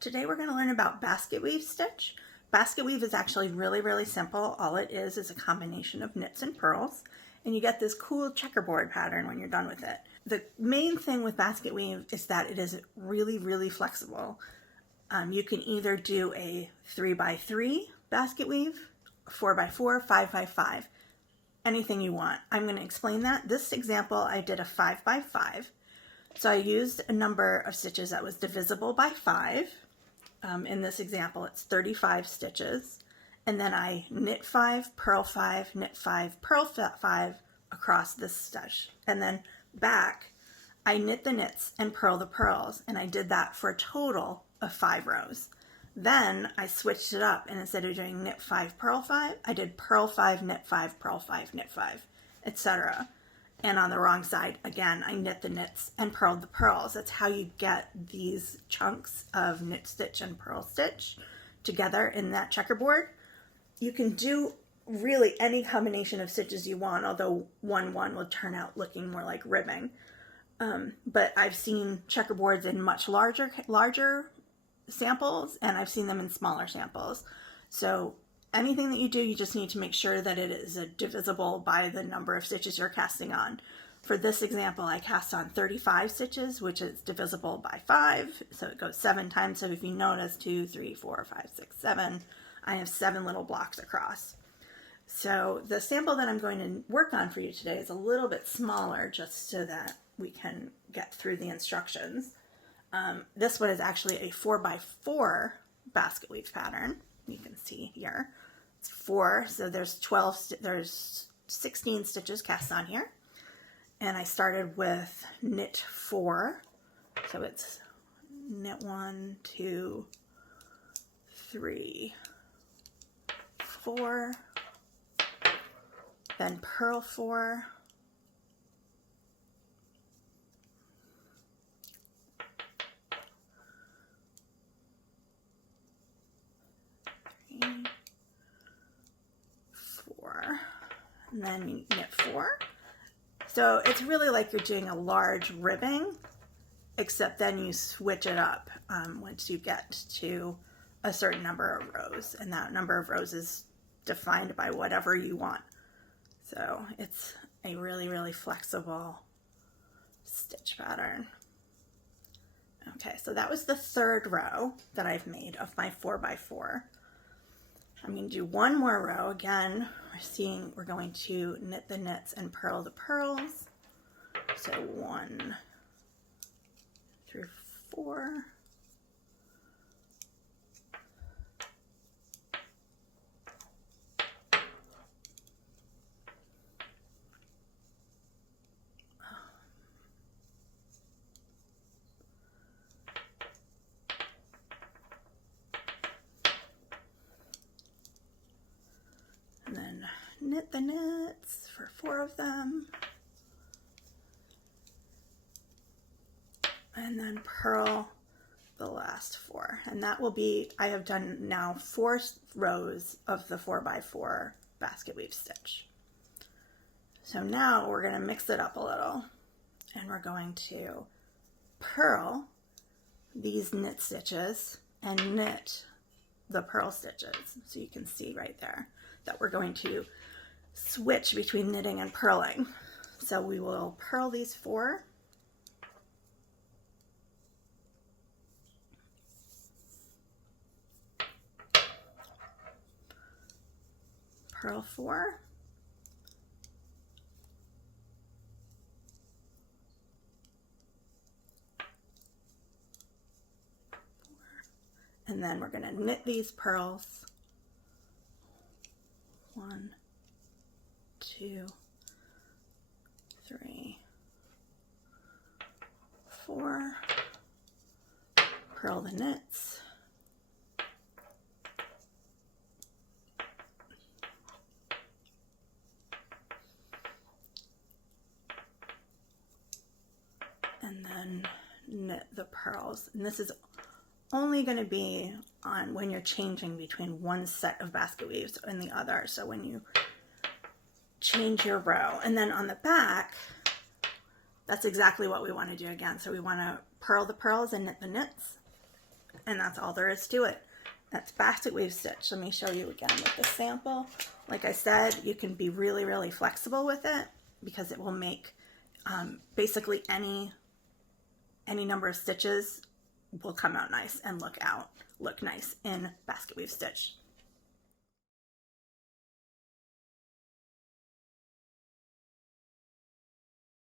Today we're going to learn about Basketweave Stitch. Basketweave is actually really simple. All it is a combination of knits and purls, and you get this cool checkerboard pattern when you're done with it. The main thing with Basketweave is that it is really flexible. You can either do a 3x3 basket weave, 4x4, 5x5, anything you want. I'm going to explain that. This example I did a 5x5. So I used a number of stitches that was divisible by 5. In this example, it's 35 stitches. And then I knit 5, purl 5, knit 5, purl 5 across this stitch. And then back, I knit the knits and purl the purls. And I did that for a total of 5 rows. Then I switched it up, and instead of doing knit 5, purl 5, I did purl 5, knit 5, purl 5, knit 5, etc. And on the wrong side, again, I knit the knits and purled the purls. That's how you get these chunks of knit stitch and purl stitch together in that checkerboard. You can do really any combination of stitches you want, although one will turn out looking more like ribbing. But I've seen checkerboards in much larger samples, and I've seen them in smaller samples. So anything that you do, you just need to make sure that it is divisible by the number of stitches you're casting on. For this example, I cast on 35 stitches, which is divisible by 5, so it goes 7 times. So if you notice, 2, 3, 4, 5, 6, 7, I have 7 little blocks across. So the sample that I'm going to work on for you today is a little bit smaller, just so that we can get through the instructions. This one is actually a 4x4 basket weave pattern. You can see here it's 4, so there's 16 stitches cast on here, and I started with knit 4, so it's knit 1, 2, 3, 4, then purl 4, and then you knit 4. So it's really like you're doing a large ribbing, except then you switch it up once you get to a certain number of rows, and that number of rows is defined by whatever you want. So it's a really flexible stitch pattern. Okay, so that was the 3rd row that I've made of my 4x4. I'm going to do one more row. Again, we're going to knit the knits and purl the purls. So 1 through 4. And then knit the knits for 4 of them, and then purl the last 4. And that will be, I have done now 4 rows of the 4x4 basket weave stitch. So now we're going to mix it up a little, and we're going to purl these knit stitches and knit the purl stitches. So you can see right there that we're going to switch between knitting and purling. So we will purl these 4. Purl 4. And then we're going to knit these purls. 1, 2, 3, 4. Purl the knits. And then knit the purls. And this is only going to be on when you're changing between one set of basket weaves and the other. So when you change your row, and then on the back, that's exactly what we want to do again. So we want to purl the purls and knit the knits, And that's all there is to it. That's Basketweave Stitch. Let me show you again with the sample. Like I said, you can be really, really flexible with it because it will make basically any number of stitches will come out nice and look nice in Basketweave Stitch.